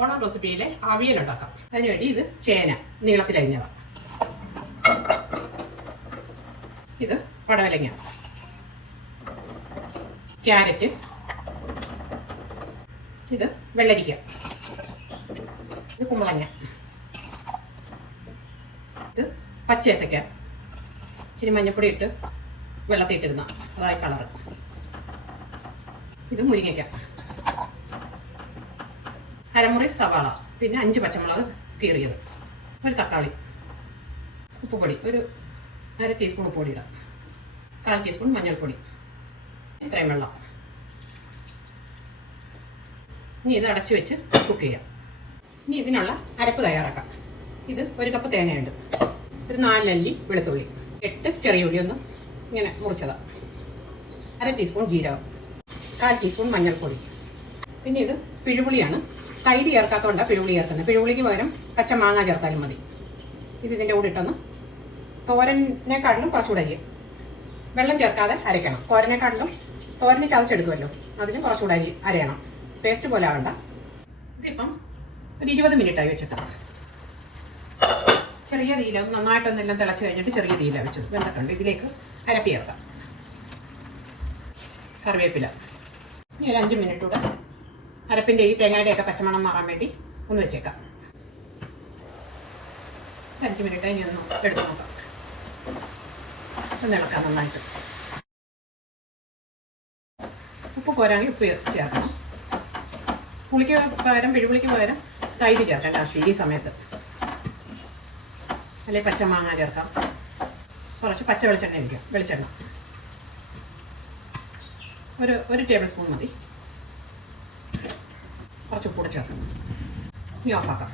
ഓണം റെസിപ്പിയിലെ അവിയലുണ്ടാക്കാം. അതിനുവേണ്ടി ഇത് ചേന നീളത്തിലരിഞ്ഞവ, ഇത് പടവലങ്ങ, ക്യാരറ്റ്, ഇത് വെള്ളരിക്ക, ഇത് കുമ്പളങ്ങ, ഇത് പച്ചേത്തക്ക, ഇച്ചിരി മഞ്ഞപ്പൊടി ഇട്ട് വെള്ളത്തിയിട്ടിരുന്ന അതായ കളറ്, ഇത് മുരിങ്ങയ്ക്ക, അരമുറി സവാള, പിന്നെ 5 പച്ചമുളക് കീറിയത്, ഒരു തക്കാളി, ഉപ്പുപൊടി ഒരു 1/2 ടീസ്പൂൺ ഉപ്പുപൊടി ഇടാം, 1/4 ടീസ്പൂൺ മഞ്ഞൾപ്പൊടി, ഇത്രയും വെള്ളം. ഇനി ഇത് അടച്ചു വെച്ച് കുക്ക് ചെയ്യാം. ഇനി ഇതിനുള്ള അരപ്പ് തയ്യാറാക്കാം. ഇത് 1 കപ്പ് തേങ്ങയുണ്ട്, ഒരു 4 അല്ലി വെളുത്തുള്ളി, 8 ചെറിയ ഉള്ളി ഒന്ന് ഇങ്ങനെ മുറിച്ചതാണ്, 1/2 ടീസ്പൂൺ ജീരകം, 1/4 ടീസ്പൂൺ മഞ്ഞൾപ്പൊടി. പിന്നെ ഇത് പിഴുപുളിയാണ്, തൈര് ചേർക്കാത്തതുകൊണ്ടാണ് പിഴുപുളി ചേർക്കുന്നത്. പിഴുപുളിക്ക് പകരം പച്ച മാങ്ങ ചേർത്താലും മതി. ഇത് ഇതിൻ്റെ കൂടെ ഇട്ടൊന്ന് തോരനെക്കാട്ടിലും കുറച്ചുകൂടെ അരി വെള്ളം ചേർക്കാതെ അരയ്ക്കണം. തോരനെ ചതച്ചെടുക്കുമല്ലോ, അതിന് കുറച്ചുകൂടെ അരി അരയണം, പേസ്റ്റ് പോലെ ആവണ്ട. ഇതിപ്പം ഒരു 20 മിനിറ്റായി വെച്ചിട്ടാണ്. ചെറിയ തീയില നന്നായിട്ടൊന്നെല്ലാം തിളച്ച് കഴിഞ്ഞിട്ട് ചെറിയ തീയില വെച്ചത് വെന്തിട്ടുണ്ട്. ഇതിലേക്ക് അരപ്പി ചേർക്കാം, കറിവേപ്പില. ഇനി ഒരു 5 മിനിറ്റ് കൂടെ അരപ്പിൻ്റെ ഈ തേങ്ങയുടെയൊക്കെ പച്ചമണം മാറാൻ വേണ്ടി ഒന്ന് വെച്ചേക്കാം. 5 മിനിറ്റ് ഇനി ഒന്ന് എടുത്ത് നോക്കാം, ഒന്ന് ഇളക്കാം നന്നായിട്ട്. ഉപ്പ് പോരാങ്കിൽ ഉപ്പ് ചേർക്കണം. പുളിക്ക് പകരം പിഴുപുളിക്ക് പകരം തൈര് ചേർക്കാം ലാസ്റ്റ് ഈ സമയത്ത്, അല്ലെങ്കിൽ പച്ചമാങ്ങ ചേർക്കാം. കുറച്ച് പച്ച വെളിച്ചെണ്ണ ഒഴിക്കാം, വെളിച്ചെണ്ണ ഒരു ടേബിൾ സ്പൂൺ മതി. കുറച്ച് ഉപ്പ് കൂടെ ചേർക്കാം. ഇനി ഓഫാക്കാം.